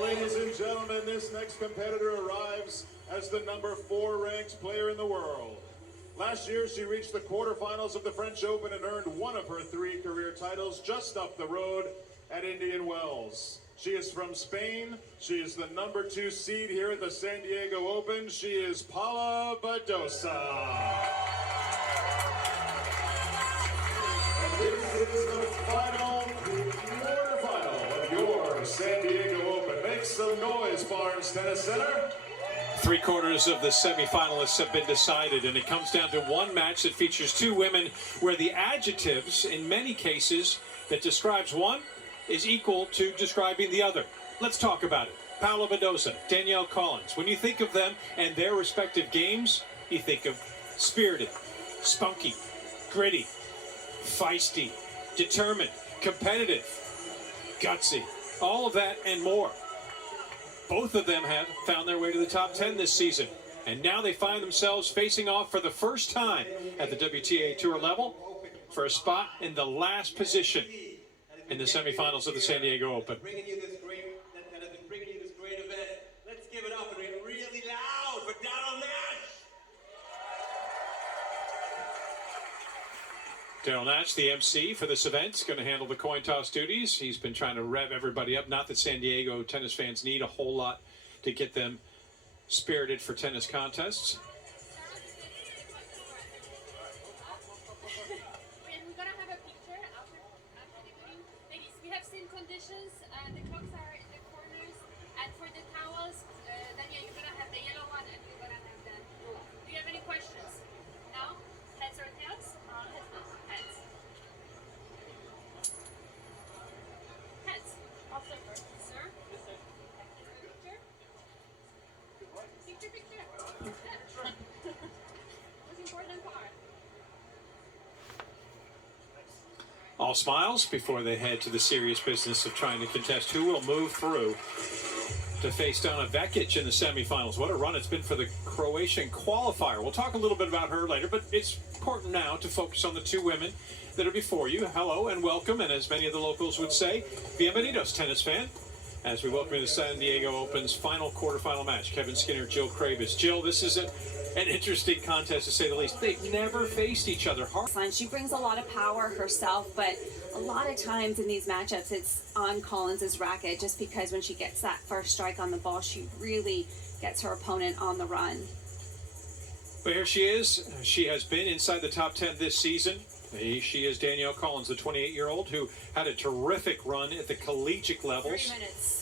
And ladies and gentlemen, this next competitor arrives as the #4 ranked player in the world. Last year, she reached the quarterfinals of the French Open and earned one of her 3 career titles just up the road at Indian Wells. She is from Spain. She is the #2 seed here at the San Diego Open. She is Paula Badosa. And this is the final quarterfinal of your San Diego Open. Make some noise, Barnes Tennis Center. 3/4 of the semifinalists have been decided, and it comes down to one match that features 2 women where the adjectives, in many cases, that describes one is equal to describing the other. Let's talk about it. Paula Badosa, Danielle Collins. When you think of them and their respective games, you think of spirited, spunky, gritty, feisty, determined, competitive, gutsy, all of that and more. Both of them have found their way to the top 10 this season, and now they find themselves facing off for the first time at the WTA Tour level for a spot in the last position in the semifinals of the San Diego Open. Bringing you this great event. Let's give it up and get really loud for Donald Nash. Daryl Nash, the MC for this event, is going to handle the coin toss duties. He's been trying to rev everybody up. Not that San Diego tennis fans need a whole lot to get them spirited for tennis contests. We're gonna have a picture after the meeting. Ladies, we have seen conditions. The clocks are in the corners, and for the towels, Danielle, you're gonna have the yellow one, and you're gonna have the blue one. Do you have any questions? No? Heads or tails? Heads. Heads. I'll start first. Sir? Yes, sir. Picture? Picture. Most important part. All smiles before they head to the serious business of trying to contest who will move through to face Donna Vekic in the semifinals. What a run it's been for the Croatian qualifier. We'll talk a little bit about her later, but it's important now to focus on the 2 women that are before you. Hello and welcome, and as many of the locals would say, bienvenidos, tennis fan, as we welcome you to San Diego Open's final quarterfinal match. Kevin Skinner, Jill Kravis. Jill, this is an interesting contest to say the least. They've never faced each other hard. She brings a lot of power herself, but a lot of times in these matchups it's on Collins' racket, just because when she gets that first strike on the ball, she really gets her opponent on the run. But here she is. She has been inside the top 10 this season. She is Danielle Collins, the 28-year-old who had a terrific run at the collegiate levels. 3 minutes.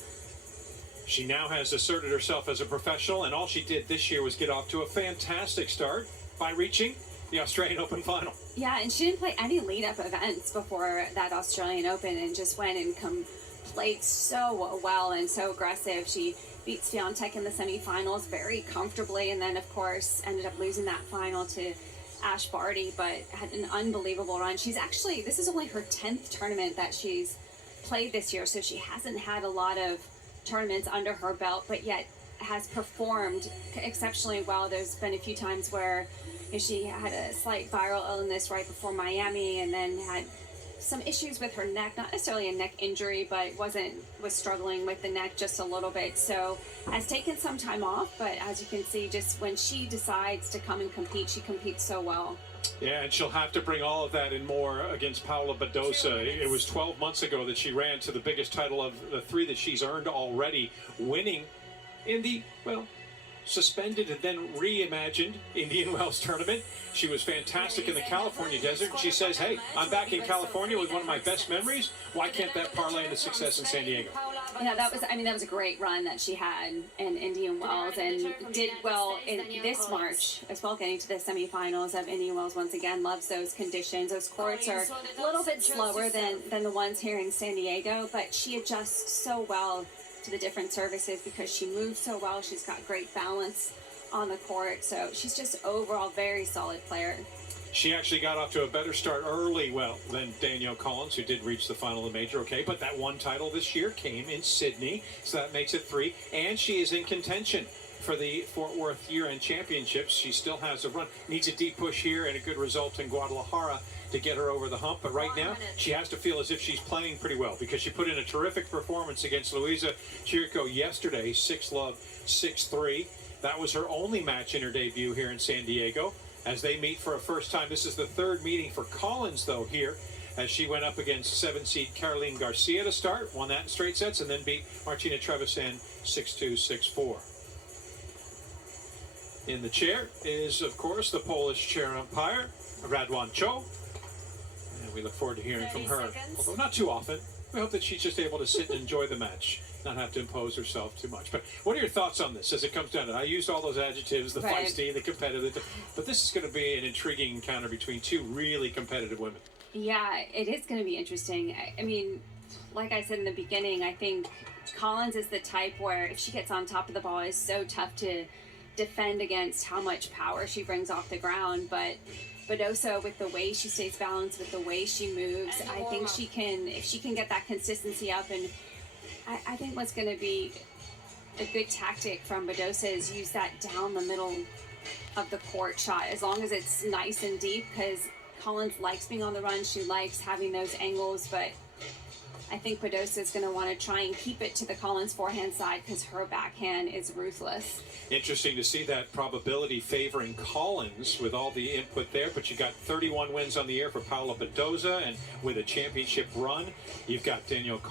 She now has asserted herself as a professional, and all she did this year was get off to a fantastic start by reaching the Australian Open final. Yeah, and she didn't play any lead-up events before that Australian Open, and just went and played so well and so aggressive. She beats Fiontek in the semifinals very comfortably, and then of course ended up losing that final to Ash Barty, but had an unbelievable run. This is only her 10th tournament that she's played this year, so she hasn't had a lot of tournaments under her belt, but yet has performed exceptionally well. There's been a few times where she had a slight viral illness right before Miami, and then had some issues with her neck, not necessarily a neck injury, but was struggling with the neck just a little bit. So has taken some time off, but as you can see, just when she decides to come and compete, she competes so well. Yeah, and she'll have to bring all of that and more against Paula Badosa. It was 12 months ago that she ran to the biggest title of the 3 that she's earned already, winning in the, suspended and then reimagined Indian Wells tournament. She was fantastic in the California desert. She says, hey, I'm back in California with one of my best memories. Why can't that parlay into success in San Diego? Yeah, that was a great run that she had in Indian Wells, and did well in this March as well, getting to the semifinals of Indian Wells once again. Loves those conditions. Those courts are a little bit slower than the ones here in San Diego, but she adjusts so well to the different services because she moves so well. She's got great balance on the court, so she's just overall very solid player. She actually got off to a better start early, than Danielle Collins, who did reach the final of the major, but that one title this year came in Sydney, so that makes it 3, and she is in contention for the Fort Worth year-end championships. She still has a run, needs a deep push here and a good result in Guadalajara to get her over the hump. But right now, she has to feel as if she's playing pretty well because she put in a terrific performance against Luisa Chirico yesterday, 6-love, 6-3. That was her only match in her debut here in San Diego as they meet for a first time. This is the third meeting for Collins, though, here, as she went up against 7-seed Caroline Garcia to start, won that in straight sets, and then beat Martina Trevisan 6-2, 6-4. In the chair is, of course, the Polish chair umpire, Radwan Cho. And we look forward to hearing from her, although not too often. We hope that she's just able to sit and enjoy the match, not have to impose herself too much. But what are your thoughts on this as it comes down to it? I used all those adjectives, the feisty, the competitive, but this is going to be an intriguing encounter between two really competitive women. Yeah, it is going to be interesting. I mean, like I said in the beginning, I think Collins is the type where if she gets on top of the ball, it's so tough to defend against how much power she brings off the ground. But Badosa, with the way she stays balanced, with the way she moves, I think she can, if she can get that consistency up, and I think what's going to be a good tactic from Badosa is use that down the middle of the court shot, as long as it's nice and deep, because Collins likes being on the run. She likes having those angles, but I think Badosa is going to want to try and keep it to the Collins forehand side because her backhand is ruthless. Interesting to see that probability favoring Collins with all the input there, but you got 31 wins on the year for Paula Badosa, and with a championship run, you've got Danielle